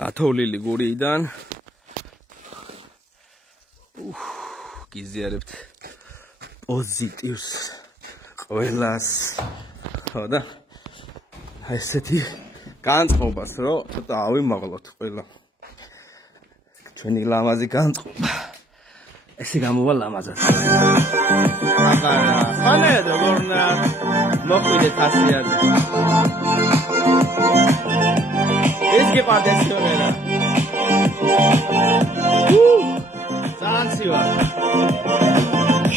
დათოვლილი გურიიდან გიზიარებთ პოზიტივს ყველას ხო და ესეთი განწყობას რომ ცოტა ავიმაღლოთ ყველა ჩვენი ლამაზი განწყობა ესე გამოვა ლამაზად ახლა როგორ მოყვიდეთ ასიაზე ეს გეყარდეს რა Zanzibar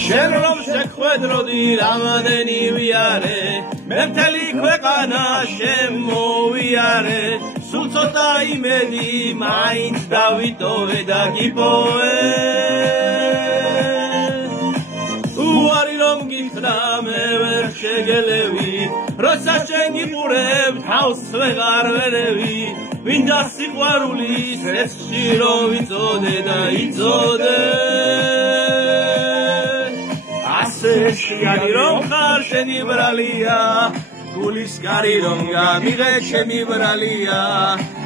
შენ რომ შეხვედროდი რამადენი ვიარე მე მთელი ქვეყანა შემოვიარე სულ ცოტა იმედი მაინც დავიტოვე და გიპოვე უარი რომ გითხრა მე ვერ შეგელევი როცა შენ გიყურებ თავს ვეღარ ვერევი ვინდა სიყვარულის წესში რომ ვიწოდე და იწოდე ასე შენი რომ ხარ შენი ბრალია გულის კარი რომ გამიღე ჩემი ბრალია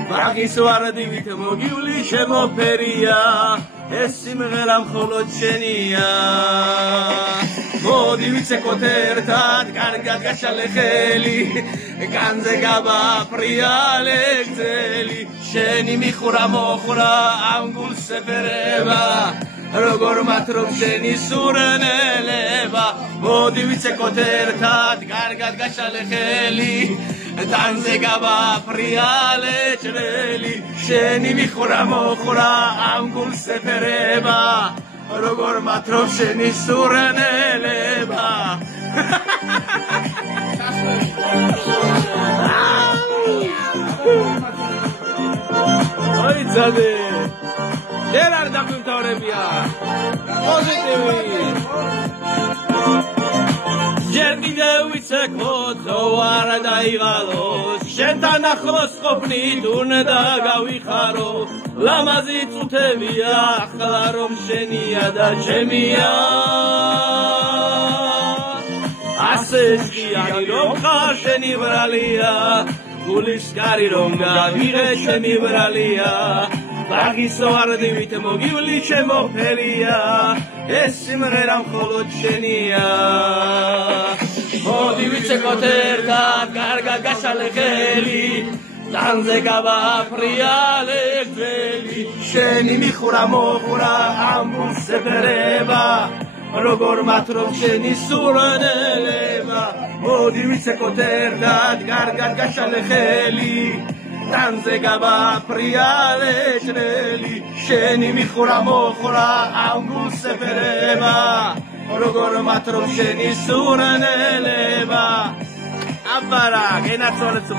ბაღის ვარდივით მოგივლი შემოფერია ეს სიმღერა მხოლოდ შენია მოდი ვიცეკოთ ერთად კარგად გაშალე ხელი განზე გავაფრიალე გზელი შენი მიხურა მოხურა ამ გულს ეფერება როგორ მათრობ შენი სურნელება მოდი ვიცეკოთ ერთად კარგად გაშალე ხელი განზე გავაფრიალე ჭრელი შენი მიხურა მოხურა ამ გულს ეფერება როგორ მათრობ შენი სურნელება აი ძადე ჯერ არ დაგვიმთავრებია პოზიტივი ჯერ კიდევ ვიცეკოთ რომ არ დაიღალოს შენთან ახლოს ყოფნით უნდა გავიხარო ლამაზი წუთებია ახლა რომ შენია და ჩემია ასე შიანი რომ ხარ შენი ბრალია გულის კარი რომ გამიღე ჩემი ბრალია ბაღის ვარდივით მოგივლი შემოფერია ეს სიმღერა მხოლოდ შენია მოდი ვიცეკოთ ერთად კარგად გაშალე ხელი განზე გავაფრიალე გზელი შენი მიხურა მოხურა ამ გულს ეფერება როგორ მათრობ შენი სურნელება მოდი ვიცეკოთ ერთად კარგად გაშალე ხელი განზე გავაფრიალე ჭრელი შენი მიხურა მოხურა ამ გულს ეფერება როგორ მათრობ შენი სურნელება აბარა გენაცვალეთ